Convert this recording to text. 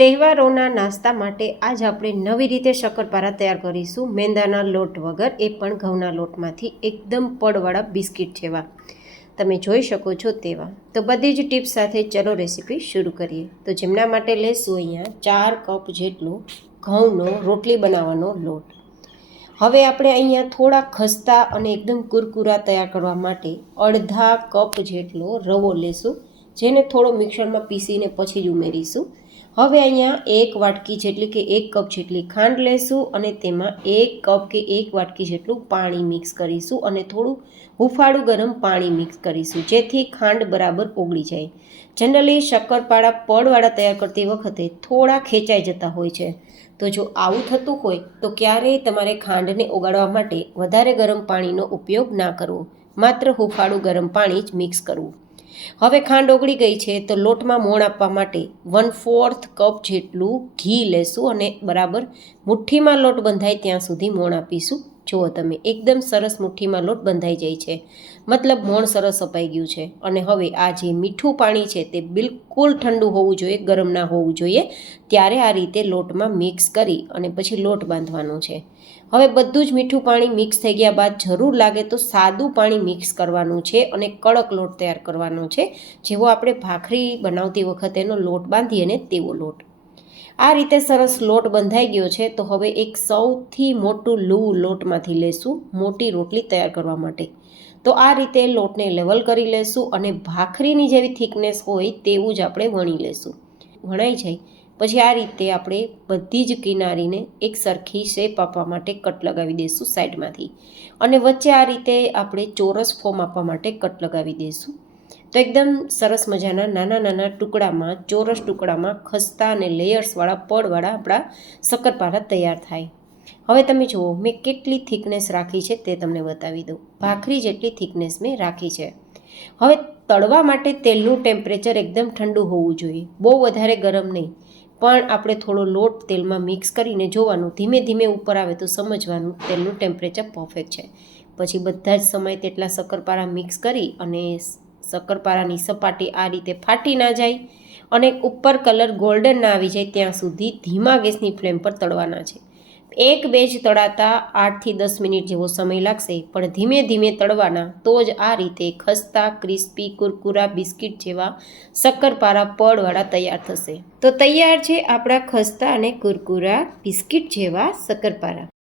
તહેવારોના નાસ્તા માટે આજ આપણે નવી રીતે શક્કરપારા તૈયાર કરીશું મેંદાના લોટ વગર, એ પણ ઘઉંના લોટમાંથી એકદમ પડવાળા બિસ્કિટ જેવા તમે જોઈ શકો છો તેવા. તો બધી જ ટિપ્સ સાથે ચલો રેસીપી શરૂ કરીએ. તો જેમના માટે લેશું અહીંયા 4 કપ જેટલો ઘઉંનો રોટલી બનાવવાનો લોટ. હવે આપણે અહીંયા થોડા ખસ્તા અને એકદમ કુરકુરા તૈયાર કરવા માટે અડધા કપ જેટલો રવો લેશું, જેને થોડો મિક્સરમાં પીસીને પછી જ ઉમેરીશું. હવે અહીંયા 1 વાટકી જેટલી કે 1 કપ જેટલી ખાંડ લેશું અને તેમાં 1 કપ કે 1 વાટકી જેટલું પાણી મિક્સ કરીશું અને થોડું હુંફાળું ગરમ પાણી મિક્સ કરીશું, જેથી ખાંડ બરાબર ઓગળી જાય. જનરલી શક્કરપારા પડવાળા તૈયાર કરતી વખતે થોડા ખેંચાઈ જતા હોય છે, તો જો આવું થતું હોય તો ક્યારેય તમારે ખાંડને ઓગાળવા માટે વધારે ગરમ પાણીનો ઉપયોગ ના કરવો, માત્ર હુંફાળું ગરમ પાણી જ મિક્સ કરવું. હવે ખાંડ ઓગળી ગઈ છે તો લોટમાં મોણ આપવા માટે 1/4 કપ જેટલું ઘી લેશું અને બરાબર મુઠ્ઠીમાં લોટ બંધાય ત્યાં સુધી મોણ આપીશું. જુઓ તમે, એકદમ સરસ મુઠ્ઠીમાં લોટ બંધાઈ જાય છે, મતલબ મોણ સરસ અપાઈ ગયું છે. અને હવે આ જે મીઠું પાણી છે તે બિલકુલ ઠંડુ હોવું જોઈએ, ગરમ ના હોવું જોઈએ. ત્યારે આ રીતે લોટમાં મિક્સ કરી અને પછી લોટ બાંધવાનો છે. હવે બધું જ મીઠું પાણી મિક્સ થઈ ગયા બાદ જરૂર લાગે તો સાદું પાણી મિક્સ કરવાનું છે અને કડક લોટ તૈયાર કરવાનો છે, જેવો આપણે ભાખરી બનાવતી વખતેનો લોટ બાંધીએ ને તેવો લોટ. આ રીતે સરસ લોટ બંધાઈ ગયો છે. તો હવે એક સૌથી મોટું લૂ લોટમાંથી લેશું મોટી રોટલી તૈયાર કરવા માટે. તો આ રીતે લોટને લેવલ કરી લેશું અને ભાખરીની જેવી થિકનેસ હોય તેવું જ આપણે વણી લેશું. વણાઈ જાય પછી આ રીતે આપણે બધી જ કિનારીને એક સરખી શેપ આપવા માટે કટ લગાવી દઈશું સાઈડમાંથી, અને વચ્ચે આ રીતે આપણે ચોરસ ફોર્મ આપવા માટે કટ લગાવી દઈશું. તો એકદમ સરસ મજાના નાના નાના ટુકડામાં, ચોરસ ટુકડામાં ખસ્તા અને લેયર્સવાળા પડવાળા આપણા શક્કરપારા તૈયાર થાય. હવે તમે જુઓ મેં કેટલી થિકનેસ રાખી છે તે તમને બતાવી દઉં. ભાખરી જેટલી થિકનેસ મેં રાખી છે. હવે તળવા માટે તેલનું ટેમ્પરેચર એકદમ ઠંડુ હોવું જોઈએ, બહુ વધારે ગરમ નહીં. પણ આપણે થોડો લોટ તેલમાં મિક્સ કરીને જોવાનું, ધીમે ધીમે ઉપર આવે તો સમજવાનું તેલનું ટેમ્પરેચર પરફેક્ટ છે. પછી બધા જ સમય તેટલા શક્કરપારા મિક્સ કરી અને શક્કરપારાની સપાટી આ રીતે ફાટી ના જાય અને ઉપર કલર ગોલ્ડન ના આવી જાય ત્યાં સુધી ધીમા ગેસની ફ્લેમ પર તળવાના છે. એક બેચ તળાતા 8 થી 10 મિનિટ જેવો સમય લાગશે, પણ ધીમે ધીમે તળવાના, તો જ આ રીતે ખસ્તા ક્રિસ્પી કુરકુરા બિસ્કિટ જેવા શક્કરપારા પડવાળા તૈયાર થશે. તો તૈયાર છે આપણા ખસ્તા અને કુરકુરા બિસ્કિટ જેવા શક્કરપારા.